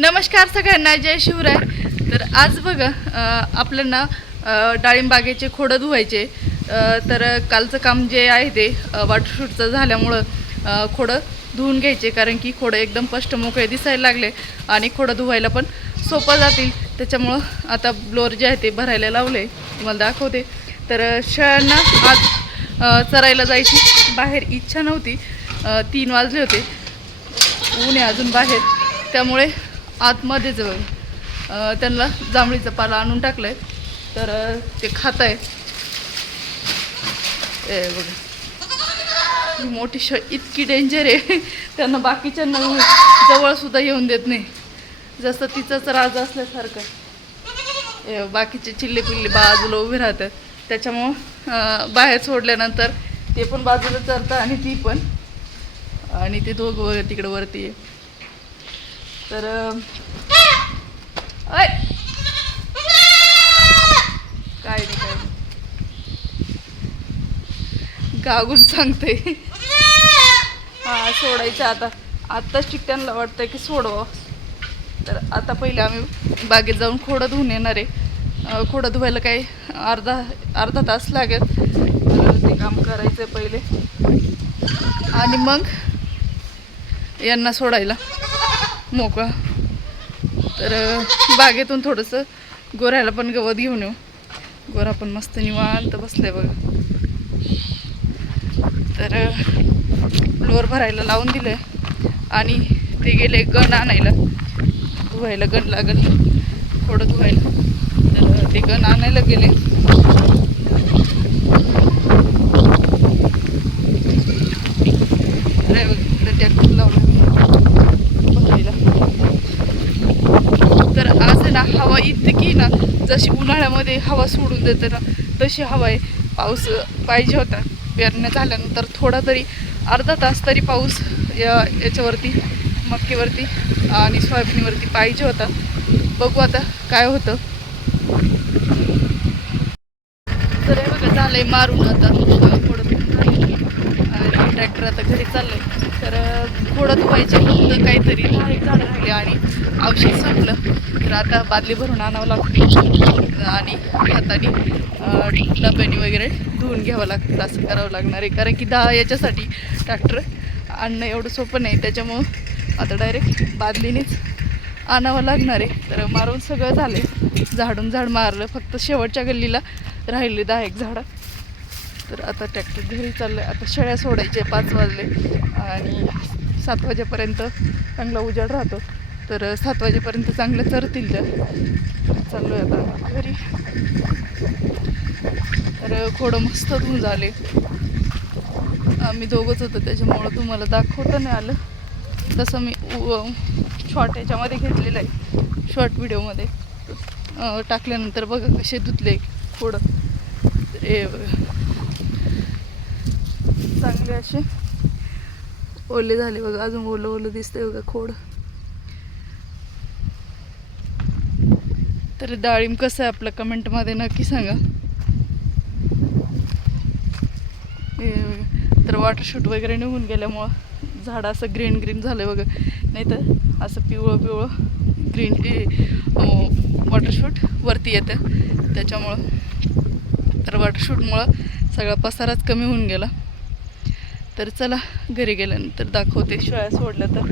नमस्कार सगळ्यांना, जय शिवराय. तर आज बघा आपल्याला डाळिंब बागेचे खोडं धुवायचे. तर कालचं काम जे आहे ते वॉटरशूटचं झाल्यामुळं खोडं धुवून घ्यायचे, कारण की खोडं एकदम स्पष्ट मोकळे दिसायला लागले आणि खोडं धुवायला पण सोपं जातील. त्याच्यामुळं आता ब्लोअर जे आहे ते भरायला लावले, तुम्हाला दाखवते. तर शेळ्यांना आज चरायला जायची बाहेर इच्छा नव्हती. 3 वाजले होते, ऊन आहे अजून बाहेर, त्यामुळे आतमध्येच त्यांना जांभळीचा पाला आणून टाकलाय. तर ते खात आहे. बघा ही मोठी इतकी डेंजर आहे, त्यांना बाकीच्यांना जवळ सुद्धा येऊन देत नाही, जसं तिचंच राज असल्यासारखं. बाकीचे चिल्ले पिल्ले बाजूला उभे राहतात, त्याच्यामुळं बाहेर सोडल्यानंतर ते पण बाजूला चरतात आणि ती पण, आणि ते दोघं तिकडे वरती आहे. तर काय नाही गागून सांगते. हा सोडायचं आत्ताच चिकट्यांना वाटतंय की सोडवा. तर आता पहिले आम्ही बागेत जाऊन खोडं धुवून येणार आहे. खोडं धुवायला काही अर्धा तास लागेल. तर ते काम करायचं पहिले आणि मग यांना सोडायला मोकळा. तर बागेतून थोडंसं गोऱ्याला पण गवत घेऊन येऊ. गोरा पण मस्त निवांत बसलाय बघा. तर फ्लोअर भरायला लावून दिलंय आणि ते गेले गण आणायला. धुवायला गण लागल थोडं धुवायला, तर ते गण आणायला गेले. ट्रॅक्टर लावलं भरायला. तर आज ना हवा इतकी ना, जशी उन्हाळ्यामध्ये हवा सोडून देते ना तशी हवा आहे. पाऊस पाहिजे होता. पेरण्या झाल्यानंतर थोडा तरी अर्धा तास तरी पाऊस याच्यावरती मक्कीवरती आणि सोयाबीनवरती पाहिजे होता. बघू आता काय होतं. तर हे बघा झालंय मारून आता थोडं आणि ट्रॅक्टर आता घरी चाललंय. तर थोडं धुवायचे फक्त काहीतरी 10 झाडं राहिले आणि औषध संपलं. तर आता बादली भरून आणावं लागते आणि हाताने डब्याने वगैरे धुवून घ्यावं लागतं. असं करावं लागणार आहे, कारण की याच्यासाठी ट्रॅक्टर आणणं एवढं सोपं नाही. त्याच्यामुळं आता डायरेक्ट बादलीनेच आणावं लागणार आहे. तर मारून सगळं झाले, झाडून झाड मारलं, फक्त शेवटच्या गल्लीला राहिले 10 झाडं. तर आता ट्रॅक्टर घरी चाललं आहे. आता शेळ्या सोडायचे 5 वाजले आणि 7 वाजेपर्यंत चांगला उजाड राहतो. तर 7 वाजेपर्यंत चांगलं चरतील त्या. चाललो आहे आता घरी. तर खोडं मस्त धुवून झाले. आम्ही दोघंच होतो, त्याच्यामुळं तुम्हाला दाखवता नाही आलं. तसं मी शॉर्ट याच्यामध्ये घेतलेलं आहे, शॉर्ट व्हिडिओमध्ये टाकल्यानंतर बघा कसे धुतले खोडं. चांगले असे ओले झाले बघा, अजून ओलं ओलं दिसतंय बघा खोड. तर डाळिंब कसं आहे आपलं कमेंटमध्ये नक्की सांगा. तर वॉटरशूट वगैरे निघून गेल्यामुळं झाडं असं ग्रीन ग्रीन झालं बघा, नाही तर असं पिवळं पिवळं ग्रीन वॉटरशूट वरती येतं. त्याच्यामुळं तर वॉटरशूटमुळं सगळा पसाराच कमी होऊन गेला. तर चला घरी गेल्यानंतर दाखवते शेळ्या सोडल्या तर.